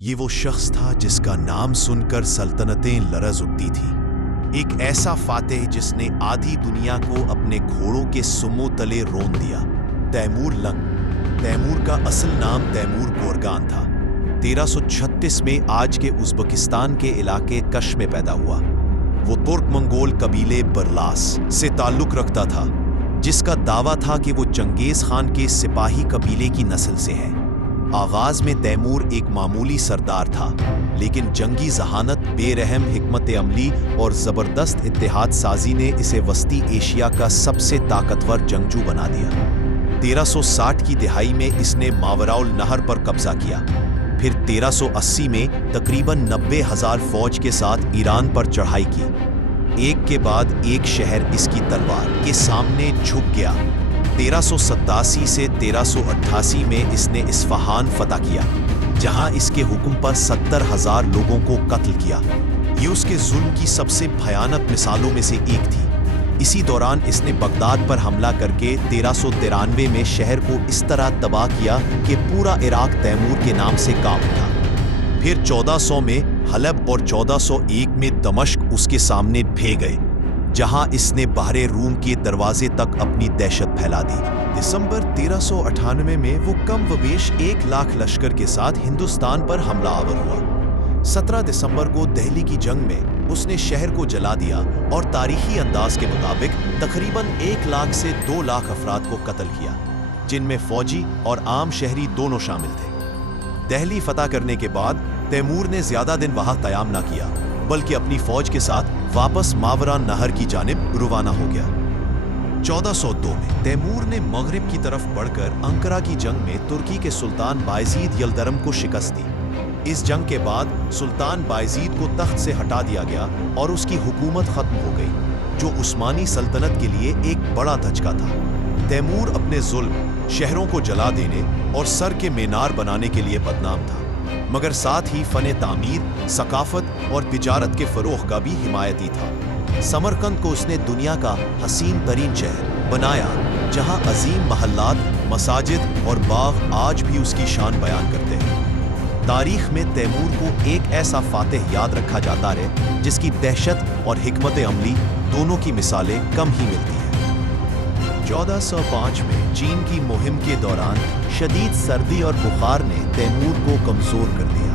یہ وہ شخص تھا جس کا نام سن کر سلطنتیں لرز اٹھتی تھی، ایک ایسا فاتح جس نے آدھی دنیا کو اپنے گھوڑوں کے سمو تلے رون دیا۔ تیمور لنگ۔ تیمور کا اصل نام تیمور گورگان تھا۔ 1336 میں آج کے ازبکستان کے علاقے کش میں پیدا ہوا۔ وہ ترک منگول قبیلے برلاس سے تعلق رکھتا تھا، جس کا دعویٰ تھا کہ وہ چنگیز خان کے سپاہی قبیلے کی نسل سے ہے۔ آغاز میں تیمور ایک معمولی سردار تھا، لیکن جنگی ذہانت، بے رحم حکمت عملی اور زبردست اتحاد سازی نے اسے وسطی ایشیا کا سب سے طاقتور جنگجو بنا دیا۔ 1360 کی دہائی میں اس نے ماوراء النہر پر قبضہ کیا، پھر 1380 میں تقریباً 90,000 فوج کے ساتھ ایران پر چڑھائی کی۔ ایک کے بعد ایک شہر اس کی تلوار کے سامنے جھک گیا۔ 1387 سے 1388 میں اس نے اصفہان فتح کیا، جہاں اس کے حکم پر 70,000 لوگوں کو قتل کیا۔ یہ اس کے ظلم کی سب سے بھیانک مثالوں میں سے ایک تھی۔ اسی دوران اس نے بغداد پر حملہ کر کے 1393 میں شہر کو اس طرح تباہ کیا کہ پورا عراق تیمور کے نام سے کانپ اٹھا۔ پھر 1400 میں حلب اور 1401 میں دمشق اس کے سامنے ڈھے گئے، جہاں اس نے بحر روم کے دروازے تک اپنی دہشت پھیلا دی۔ دسمبر 1398 میں وہ کم و بیش 1,00,000 لشکر کے ساتھ ہندوستان پر حملہ آور ہوا۔ 17 دسمبر کو دہلی کی جنگ میں اس نے شہر کو جلا دیا اور تاریخی انداز کے مطابق تقریباً 1,00,000 سے 2,00,000 افراد کو قتل کیا، جن میں فوجی اور عام شہری دونوں شامل تھے۔ دہلی فتح کرنے کے بعد تیمور نے زیادہ دن وہاں قیام نہ کیا، بلکہ اپنی فوج کے ساتھ واپس ماوراء نہر کی جانب روانہ ہو گیا۔ 1402 میں تیمور نے مغرب کی طرف بڑھ کر انقرہ کی جنگ میں ترکی کے سلطان بایزید یلدرم کو شکست دی۔ اس جنگ کے بعد سلطان بایزید کو تخت سے ہٹا دیا گیا اور اس کی حکومت ختم ہو گئی، جو عثمانی سلطنت کے لیے ایک بڑا دھچکا تھا۔ تیمور اپنے ظلم، شہروں کو جلا دینے اور سر کے مینار بنانے کے لیے بدنام تھا، مگر ساتھ ہی فن تعمیر، ثقافت اور تجارت کے فروغ کا بھی حمایتی تھا۔ سمرقند کو اس نے دنیا کا حسین ترین شہر بنایا، جہاں عظیم محلات، مساجد اور باغ آج بھی اس کی شان بیان کرتے ہیں۔ تاریخ میں تیمور کو ایک ایسا فاتح یاد رکھا جاتا ہے جس کی دہشت اور حکمت عملی دونوں کی مثالیں کم ہی ملتی ہیں۔ 1405 میں چین کی مہم کے دوران شدید سردی اور بخار نے تیمور کو کمزور کر دیا۔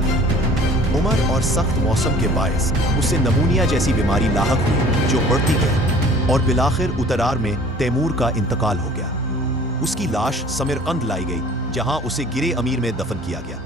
عمر اور سخت موسم کے باعث اسے نمونیا جیسی بیماری لاحق ہوئی، جو بڑھتی گئی اور بالآخر اترار میں تیمور کا انتقال ہو گیا۔ اس کی لاش سمرقند لائی گئی، جہاں اسے گرے امیر میں دفن کیا گیا۔